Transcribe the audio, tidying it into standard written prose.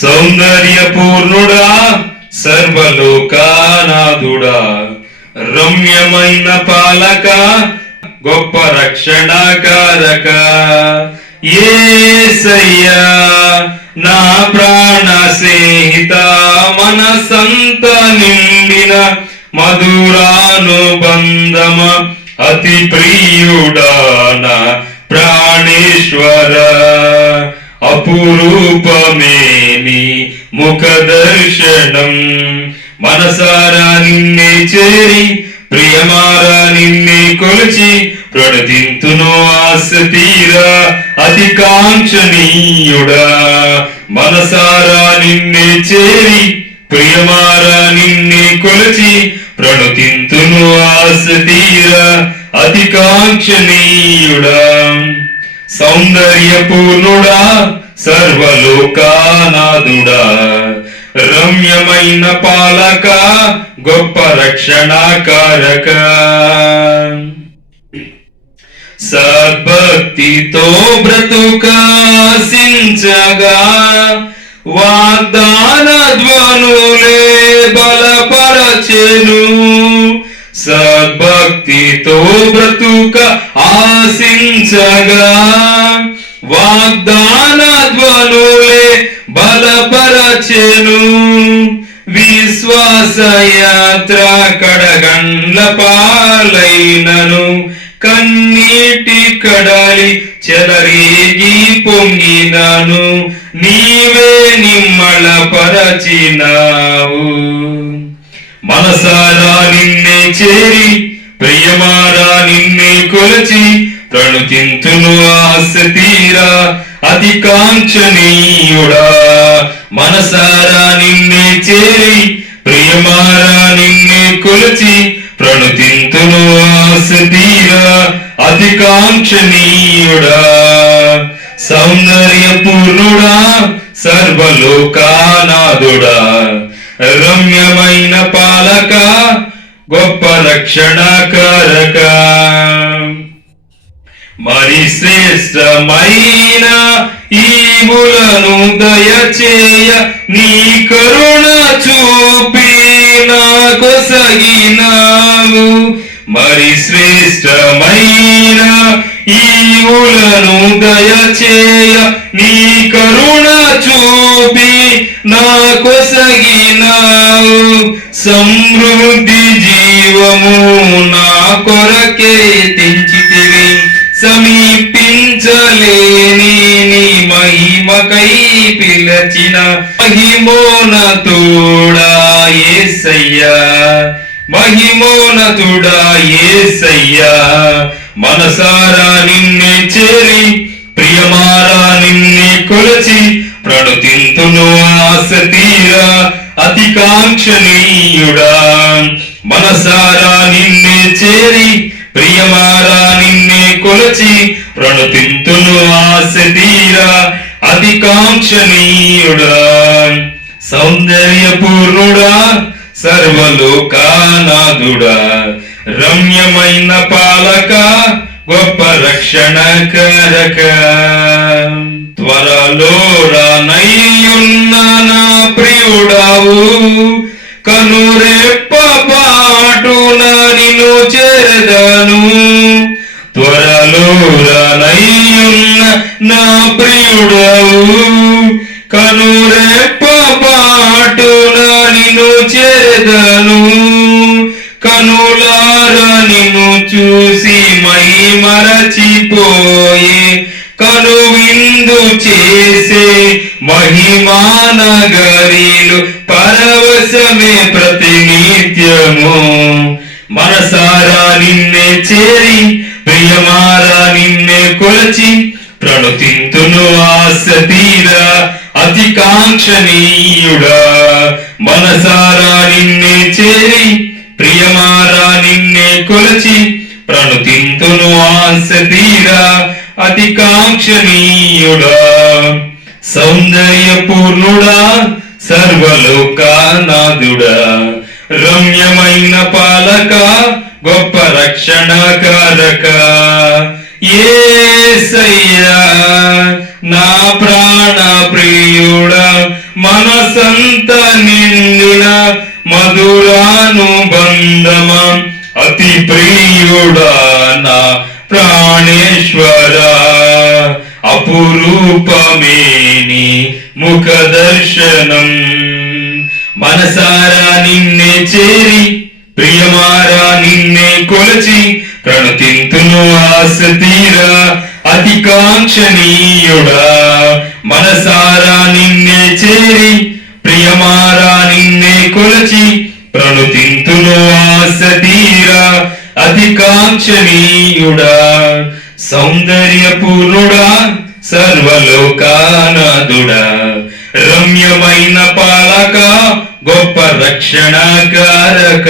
సౌందర్యపూర్ణుడా, సర్వలోకానాథుడా, రమ్యమైన పాలక, గొప్ప రక్షణకారక, యేసయ్యా నా ప్రాణ స్నేహిత, మనసంత నిండిన మధురానుబంధమ, అతి ప్రియుడా నా ప్రాణేశ్వర, అపురూపమేని ముఖ దర్శనం, మనసారా నిన్నే చేరి ప్రియమారా నిన్నే కొలిచి ప్రణతింతును ఆశ తీరా అతి కాంక్షణీయుడా, మనసారా నిన్నే చేరి ప్రియమారా నిన్నే కొలిచి ప్రణతింతును ఆశ తీరా అతి కాంక్షణీయుడా, సౌందర్యపూర్ణుడా, సర్వలోకానాథుడా, రమ్యమైన పాలక, గొప్ప రక్షణకారక, సద్భక్తితో బ్రతుకాశించగా వాగ్దాన ధ్వనులే బలపరచెను, సద్భక్తితో బ్రతుక ఆశించగా వాగ్దాన ధ్వనులే బలపరచెను, విశ్వాసయాత్ర కడగండ్ల పాలైనను కన్నీటి కడలి చెలరేగి పొంగినను నీవే నిమ్మళ పరచినావు, మనసారా నిన్నే చేరి ప్రియమారా నిన్నే కొలచి ప్రణుతింతును ఆశ తీరా అతి కాంక్షణీయుడా, మనసారా నిన్నే చేరి ప్రియమారా నిన్నే కొలచి ప్రణుతింతును ఆశ తీరా అతి కాంక్షణీయుడా, సౌందర్యపూర్ణుడా, సర్వలోకానాథుడా, రమ్యమైన పాలక, గొప్ప రక్షణకారక, మరి శ్రేష్టమైన ఈవులను దయచేయ నీ కరుణ చూపి నాకొసగినావు, మరి శ్రేష్టమైన ఈవులను దయచేయ నీ కరుణ చూపి నాకొసగినావు, సమృద్ధి జీవము నా కొరకే తెంచితివి, సమీపించలేని నీ మహిమకై పిలచిన మహిమోన్నతుడా యేసయ్యా, మహిమోన్నతుడా యేసయ్యా, మనసారా నిన్నే చేరి ప్రియమారా నిన్నే కొలచి ప్రణుతింతును ఆశ తీరా అతి కాంక్షణీయుడా, మనసారా నిన్నే చేరి ప్రియమారా నిన్నే కొలచి ప్రణుతింతును ఆశ తీరా అతి కాంక్షణీయుడా, సౌందర్యపూర్ణుడా, సర్వలోకానాథుడా, రమ్యమైన పాలక, గొప్ప రక్షణకారక, త్వరలో రానయ్యున్న నా ప్రియుడావు, కనురెప్ప పాటున నిన్ను చేరదను, త్వరలో రానయ్యున్న నా ప్రియుడావు, కనురెప్ప పాటున నిన్ను చేరదను, కనులారా నిన్ను చూసి మై మరచిపోయే కనువిందు చేసే మహిమానగరీలు పరవశమే ప్రతినిత్యము, మనసారా నిన్నే చేరి ప్రియమారా నిన్నే కొలచి ప్రణుతింతును ఆశ తీరా అతి కాంక్షణీయుడా, మనసారా నిన్నే చేరి ప్రియమారా నిన్నే కొలచి ప్రణుతింతును ఆశ తీరా అతి కాంక్షణీయుడా, సౌందర్యపూర్ణుడా, సర్వలోకానాథుడా, రమ్యమైన పాలక, గొప్ప రక్షణకారక, యేసయ్యా నా ప్రాణ ప్రియుడా, మనసంత నిండిన మధురానుబంధమా అతి ప్రియుడా నా ప్రాణేశ్వర అపురూపమేని ముఖ దర్శనం మనసారా నిన్నే చేరి ప్రియమారా నిన్నే కొలచి ప్రణతింతును ఆశ తీరా అతి కాంక్షణీయుడా మనసారా నిన్నే చేరి ప్రియమారా నిన్నే కొలచి ప్రణుతింతును ఆశ తీరా అతి కాంక్షణీయుడా సౌందర్యపూర్ణుడా సర్వలోకానాథుడా రమ్యమైన పాలక గొప్ప రక్షణకారక